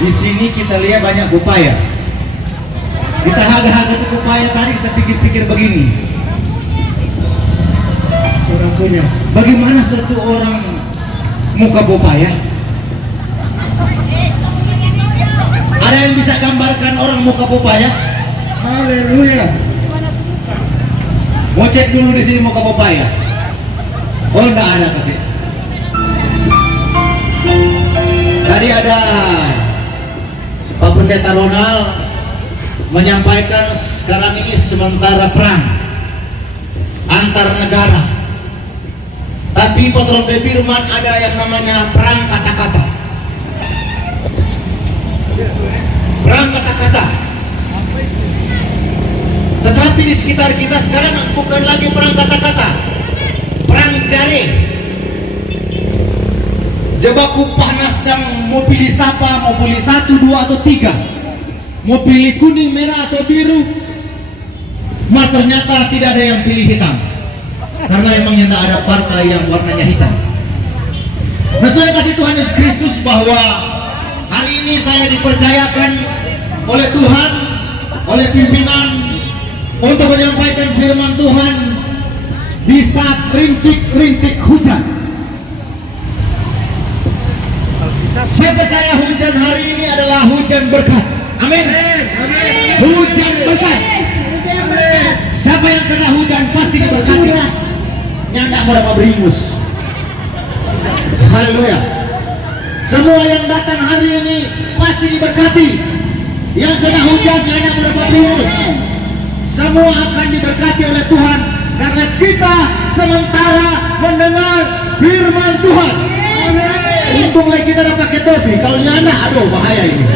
Di sini kita lihat banyak upaya. Kita haga-haga itu upaya tadi, kita pikir-pikir begini. Orang punya. Bagaimana satu orang muka upaya? Ada yang bisa gambarkan orang muka upaya? Haleluya. Mau cek dulu di sini muka upaya. Oh, enggak ada kakek. Tadi ada Pak Pendeta Ronald menyampaikan sekarang ini sementara perang antar negara. Tapi Potron Firman ada yang namanya perang kata-kata. Perang kata-kata. Tetapi di sekitar kita sekarang bukan lagi perang kata-kata, perang jaring. Jebaku panas dan mau pilih siapa, mau pilih 1, 2 atau 3, mau pilih kuning, merah atau biru. Ternyata tidak ada yang pilih hitam, karena emangnya tidak ada partai yang warnanya hitam. Nah, saudara kasih Tuhan Yesus Kristus, bahwa hari ini saya dipercayakan oleh Tuhan, oleh pimpinan, untuk menyampaikan firman Tuhan di saat rintik-rintik hujan. Saya percaya hujan hari ini adalah hujan berkat. Amin. Hujan berkat. Siapa yang kena hujan pasti diberkati. Yang tidak mau dapat beringus. Haleluya. Semua yang datang hari ini pasti diberkati. Yang kena hujan yang tidak mau dapat beringus, semua akan diberkati oleh Tuhan, karena kita sementara mendengar firman Tuhan. Untung lagi kita dapat pakai topi. Kalau nyana, aduh bahaya ini.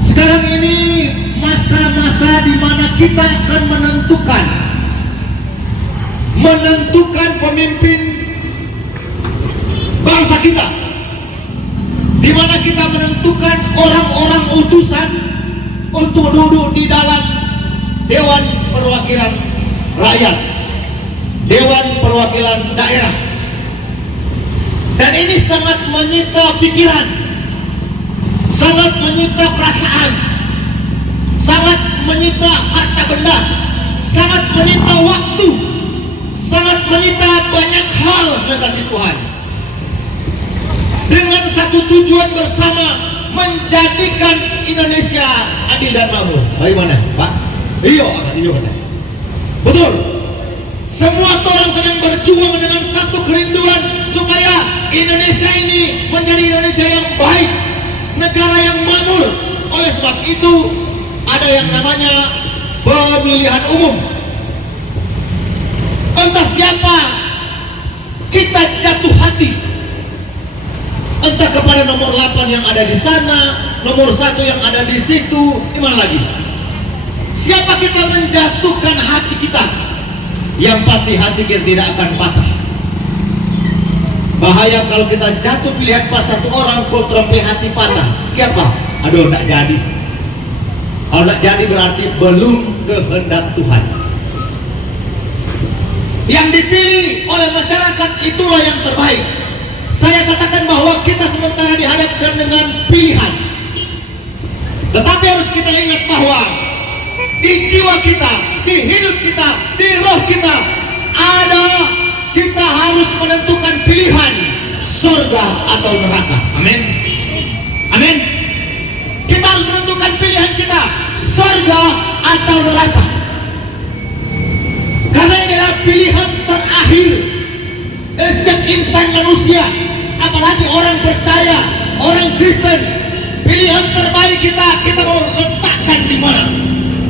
Sekarang ini masa-masa di mana kita akan menentukan pemimpin bangsa kita, di mana kita menentukan orang-orang utusan untuk duduk di dalam Dewan Perwakilan Rakyat, Dewan Perwakilan Daerah. Dan ini sangat menyita pikiran, sangat menyita perasaan, sangat menyita harta benda, sangat menyita waktu, sangat menyita banyak hal dengan kasih Tuhan, dengan satu tujuan bersama, menjadikan Indonesia adil dan makmur. Bagaimana, Pak? Iya, katanya. Betul. Semua orang sedang berjuang dengan satu kerinduan supaya Indonesia ini menjadi Indonesia yang baik, negara yang makmur. Oleh sebab itu ada yang namanya pemilihan umum. Entah siapa kita jatuh hati, entah kepada nomor 8 yang ada di sana, nomor 1 yang ada di situ, di mana lagi. Siapa kita menjatuhkan hati kita, yang pasti hati kita tidak akan patah. Bahaya kalau kita jatuh pilihan pas satu orang kok terompi hati patah. Kenapa? Aduh, tidak jadi. Kalau tidak jadi berarti belum kehendak Tuhan. Yang dipilih oleh masyarakat itulah yang terbaik. Saya katakan bahwa kita sementara dihadapkan dengan pilihan. Tetapi harus kita ingat bahwa di jiwa kita, di hidup kita, di roh kita kita harus menentukan pilihan surga atau neraka. Amin. Amin. Kita harus menentukan pilihan kita, surga atau neraka. Karena ini adalah pilihan terakhir dari setiap insan manusia, apalagi orang percaya, orang Kristen. Pilihan terbaik kita mau letakkan di mana?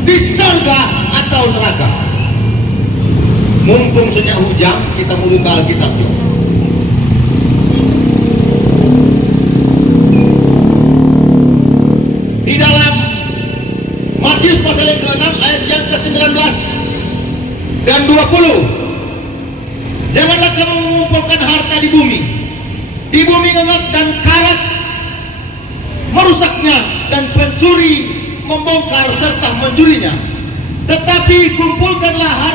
Di surga atau neraka. Mumpung sejak hujan, kita mau buka Alkitab. Di dalam Matius pasal yang ke-6 ayat yang ke-19 dan 20. Janganlah kamu mengumpulkan harta di bumi. Di bumi ngengat dan karat merusaknya, dan pencuri membongkar serta mencurinya. Tetapi kumpulkanlah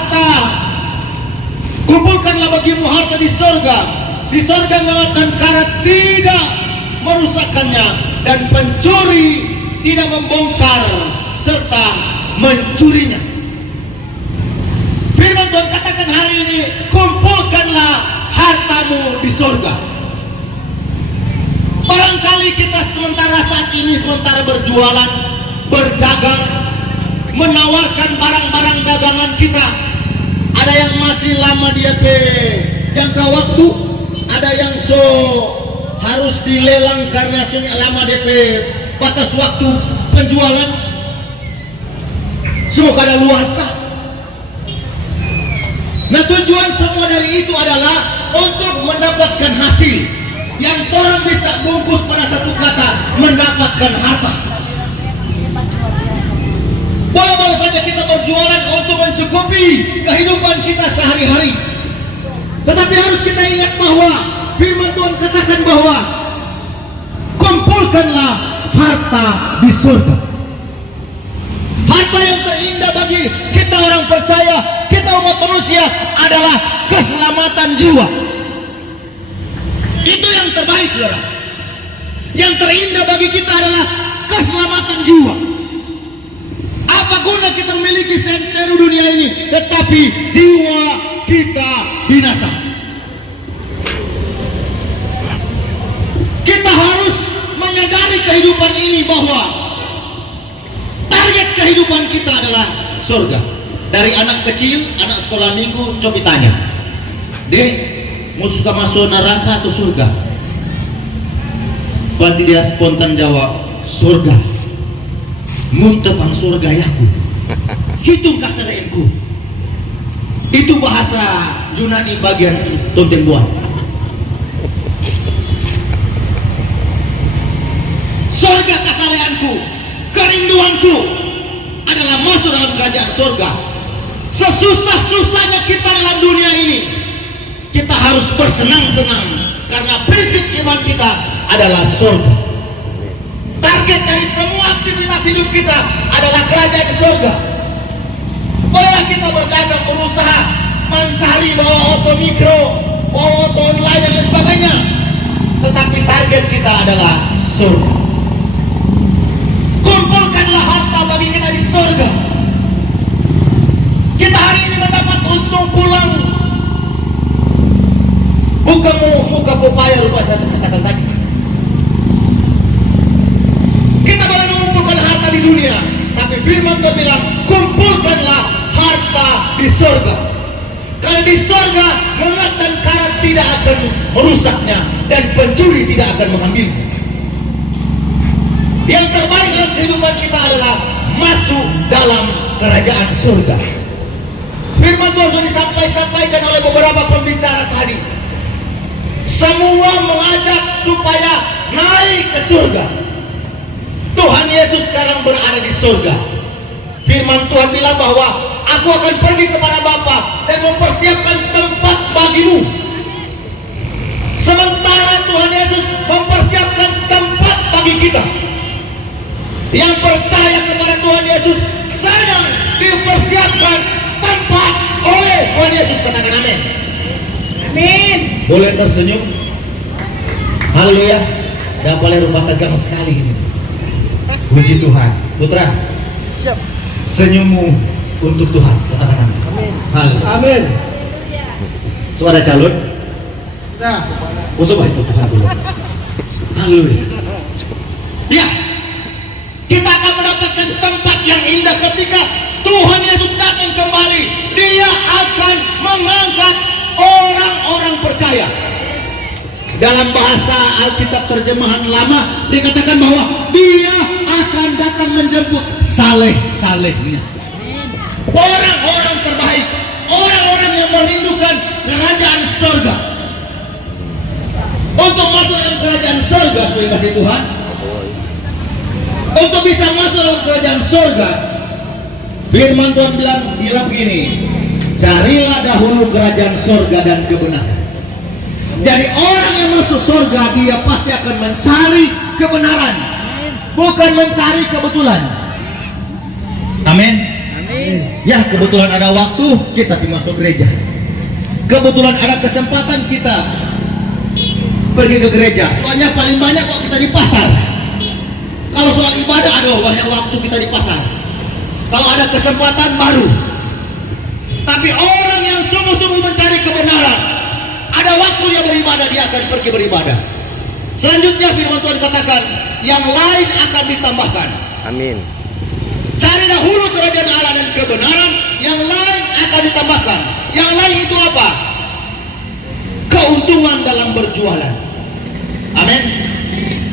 bagimu harta di sorga, di sorga dan karat tidak merusakkannya, dan pencuri tidak membongkar serta mencurinya. Firman Tuhan katakan hari ini, kumpulkanlah hartamu di sorga. Barangkali kita sementara saat ini, sementara berjualan, berdagang, menawarkan barang-barang dagangan kita, ada yang masih lama dia jangka waktu, ada yang harus dilelang karena lama DP batas waktu penjualan. Semoga ada luasa. Nah, tujuan semua dari itu adalah untuk mendapatkan hasil yang orang bisa bungkus pada satu kata, mendapatkan harta. Boleh-boleh saja kita berjualan untuk mencukupi kehidupan kita sehari-hari, tetapi harus kita ingat bahwa firman Tuhan katakan bahwa kumpulkanlah harta di surga. Harta yang terindah bagi kita orang percaya, kita umat manusia, adalah keselamatan jiwa. Itu yang terbaik, saudara. Yang terindah bagi kita adalah keselamatan jiwa. Apa guna kita memiliki seantero dunia ini tetapi jiwa kita binasa? Kita harus menyadari kehidupan ini bahwa target kehidupan kita adalah surga. Dari anak kecil, anak sekolah minggu, coba tanya, Dek, mau suka masuk neraka atau surga? Berarti dia spontan jawab, surga. Muntepang surga yaku, situng kasareku. Itu bahasa Yunani bagian tonteng buat. Surga kasaleanku, kerinduanku adalah masuk dalam kerajaan surga. Sesusah-susahnya kita dalam dunia ini, kita harus bersenang-senang karena prinsip iman kita adalah surga. Target dari semua aktivitas hidup kita adalah kerajaan surga. Bolehlah kita berdagang, berusaha, mencari bawa auto mikro, bawa auto online dan lain sebagainya, tetapi target kita adalah surga. Kumpulkanlah harta bagi kita di surga. Kita hari ini mendapat untung pulang, bukan muka popaya rupa saya katakan tadi. Kita boleh mengumpulkan harta di dunia, tapi firman Tuhan bilang kumpulkanlah harta di surga. Karena di surga mengat dan karat tidak akan merusaknya, dan pencuri tidak akan mengambilnya. Yang terbaik dalam kehidupan kita adalah masuk dalam kerajaan surga. Firman Tuhan sudah disampaikan oleh beberapa pembicara tadi. Semua mengajak supaya naik ke surga. Tuhan Yesus sekarang berada di surga. Firman Tuhan bilang bahwa aku akan pergi kepada Bapa dan mempersiapkan tempat bagimu. Sementara Tuhan Yesus mempersiapkan tempat bagi kita yang percaya kepada Tuhan Yesus, sedang dipersiapkan tempat oleh Tuhan Yesus. Katakan amin. Amin. Boleh tersenyum? Haleluya. Dan boleh rumah tegang sekali ini. Puji Tuhan. Putra, senyummu untuk Tuhan. Katakan amin. Amin. Amin. Suara calon? Nah, usah itu Tuhan dulu. Haleluya. Ya, kita akan mendapatkan tempat yang indah ketika Tuhan Yesus datang kembali. Dia akan mengangkat orang-orang percaya. Dalam bahasa Alkitab terjemahan lama dikatakan bahwa dia akan datang menjemput saleh-salehnya, orang-orang terbaik, orang-orang yang merindukan kerajaan surga. Untuk masuk dalam kerajaan surga, sudah dikasih Tuhan, untuk bisa masuk dalam kerajaan surga, firman Tuhan bilang begini, carilah dahulu kerajaan surga dan kebenaran. Jadi orang yang masuk surga, dia pasti akan mencari kebenaran, bukan mencari kebetulan. Amin. Amin. Ya, kebetulan ada waktu kita pergi masuk gereja, kebetulan ada kesempatan kita pergi ke gereja. Soalnya paling banyak kok kita di pasar. Kalau soal ibadah, aduh banyak waktu kita di pasar. Kalau ada kesempatan baru. Tapi orang yang sungguh-sungguh mencari kebenaran, ada waktu dia beribadah, dia akan pergi beribadah. Selanjutnya firman Tuhan katakan, yang lain akan ditambahkan. Amin. Cari dahulu kerajaan Allah dan kebenaran, yang lain akan ditambahkan. Yang lain itu apa? Keuntungan dalam berjualan. Amin.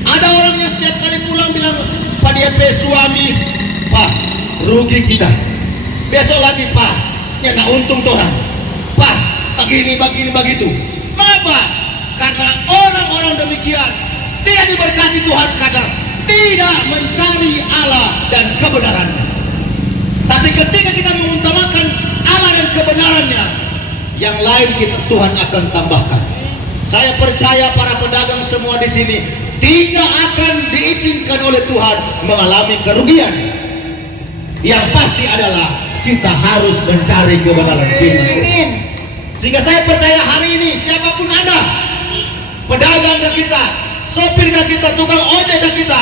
Ada orang yang setiap kali pulang bilang, Pak DP suami, Pak, rugi kita. Besok lagi, Pak, ya nak untung orang. Pak, begini, begitu. Mengapa? Karena orang-orang demikian tidak diberkati Tuhan karena tidak mencari Allah dan kebenarannya. Tapi ketika kita mengutamakan Allah dan kebenarannya, yang lain Tuhan akan tambahkan. Saya percaya para pedagang semua di sini tidak akan diizinkan oleh Tuhan mengalami kerugian. Yang pasti adalah kita harus mencari kebenaran firman Tuhan. Sehingga saya percaya hari ini siapapun Anda, pedagang ke kita, sopir ke kita, tukang ojek ke kita,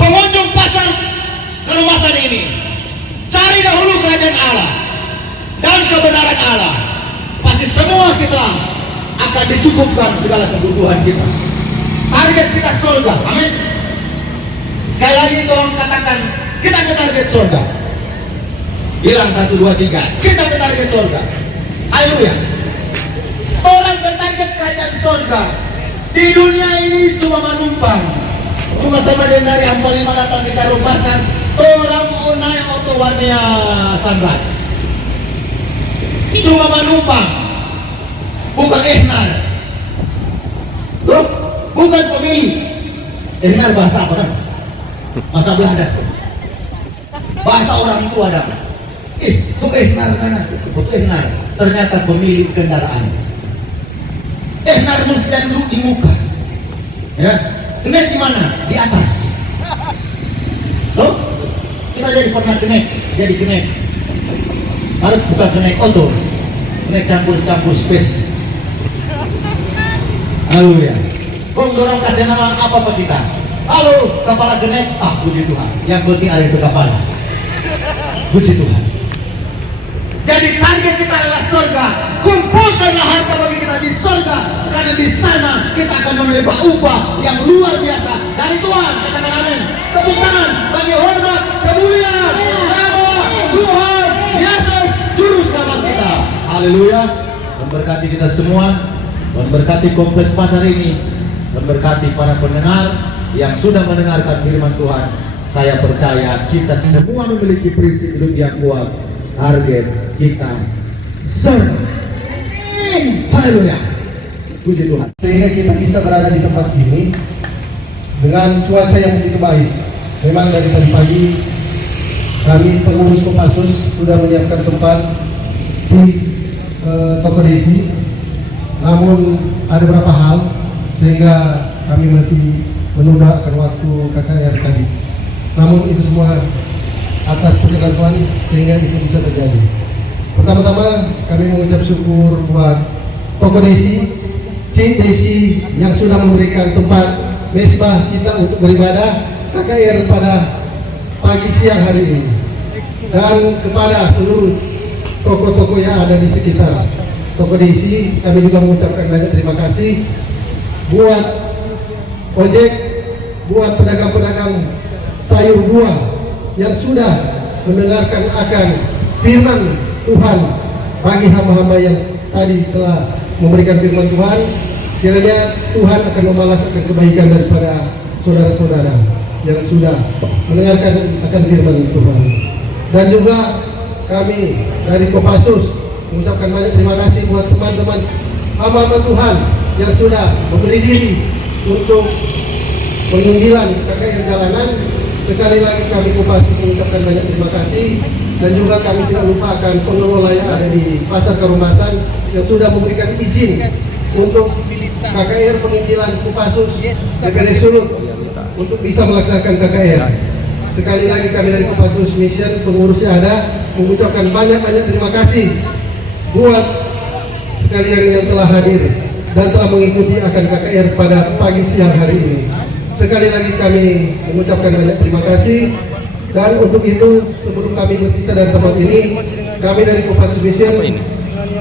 pengunjung pasar kerumasan ini, cari dahulu kerajaan Allah dan kebenaran Allah. Pasti semua kita akan dicukupkan segala kebutuhan kita. Target kita surga. Amin. Sekali lagi tolong katakan, kita ke target surga. Bilang 1, 2, 3. Kita ke target surga. Haleluya. Orang bertarget kerajaan surga di dunia ini cuma menumpang. Cuma sama dia dari Ampel 5 datang di Karumasan, orang mau naik otowannya Sandrat. Cuma menumpang, bukan ehnar. Loh, bukan pemilih. Ehnar bahasa apa kan? Bahasa Belanda. Bahasa orang tua ada. Sok ehnar kan? Betul ehnar. Ternyata pemilik kendaraan. Ehnar mesti duduk di muka. Ya. Kenek di mana? Di atas. Loh? Kita jadi pernah kenek, jadi kenek. Harus bukan kenek auto, kenek campur space. Haleluya. Kok dorong kasih nama apa pak kita? Halo, kepala kenek. Puji Tuhan. Yang penting ada itu kepala. Puji Tuhan. Jadi target kita adalah surga. Kumpulkanlah harta bagi kita di surga, karena di sana kita akan menerima upah yang luar biasa dari Tuhan. Katakan amin. Tepuk tangan bagi hormat, kemuliaan, nama Tuhan Yesus Juru Selamat kita. Haleluya. Memberkati kita semua, memberkati kompleks pasar ini, memberkati para pendengar yang sudah mendengarkan firman Tuhan. Saya percaya kita semua memiliki prinsip hidup yang kuat. Target kita surga. Haleluya. Puji Tuhan. Sehingga kita bisa berada di tempat ini dengan cuaca yang begitu baik. Memang dari pagi kami pengurus Kopassus sudah menyiapkan tempat di toko Desi. Namun ada beberapa hal sehingga kami masih menunda waktu KKR tadi. Namun itu semua atas perkenan Tuhan sehingga itu bisa terjadi. Pertama-tama kami mengucap syukur buat toko Desi, Cik Desi yang sudah memberikan tempat mesbah kita untuk beribadah KKR pada pagi siang hari ini, dan kepada seluruh toko-toko yang ada di sekitar toko Desi kami juga mengucapkan banyak terima kasih. Buat ojek, buat pedagang-pedagang sayur buah yang sudah mendengarkan akan firman Tuhan bagi hamba-hamba yang tadi telah memberikan firman Tuhan, kiranya Tuhan akan membalaskan kebaikan daripada saudara-saudara yang sudah mendengarkan akan firman Tuhan. Dan juga kami dari Kopassus mengucapkan banyak terima kasih buat teman-teman hamba-hamba Tuhan yang sudah memberi diri untuk penginjilan KKR jalanan. Sekali lagi kami Kopassus mengucapkan banyak terima kasih, dan juga kami tidak lupakan pengelola yang ada di Pasar Karumasan yang sudah memberikan izin untuk KKR penginjilan Kopassus DPD Sulut untuk bisa melaksanakan KKR. Sekali lagi kami dari Kopassus Mission pengurusnya ada mengucapkan banyak terima kasih buat sekalian yang telah hadir dan telah mengikuti akan KKR pada pagi siang hari ini. Sekali lagi kami mengucapkan banyak terima kasih, dan untuk itu sebelum kami berpisah dari tempat ini, kami dari Kopassus Mission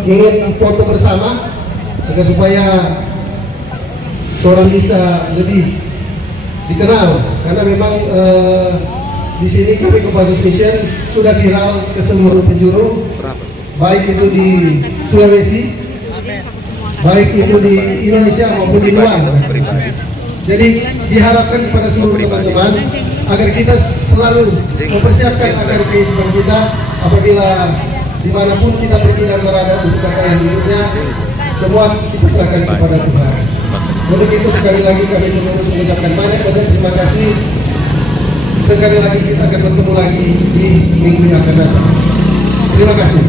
ingin foto bersama agar supaya orang bisa lebih dikenal, karena memang di sini kami Kopassus Mission sudah viral ke seluruh penjuru, baik itu di Sulawesi, baik itu di Indonesia maupun di luar. Jadi diharapkan kepada seluruh teman-teman agar kita selalu mempersiapkan agar kehidupan kita apabila dimanapun kita pergi dan berada untuk kekayaan hidupnya, semua kita serahkan kepada Tuhan. Untuk itu sekali lagi kami mengucapkan banyak terima kasih. Sekali lagi kita akan bertemu lagi di minggu yang akan datang. Terima kasih.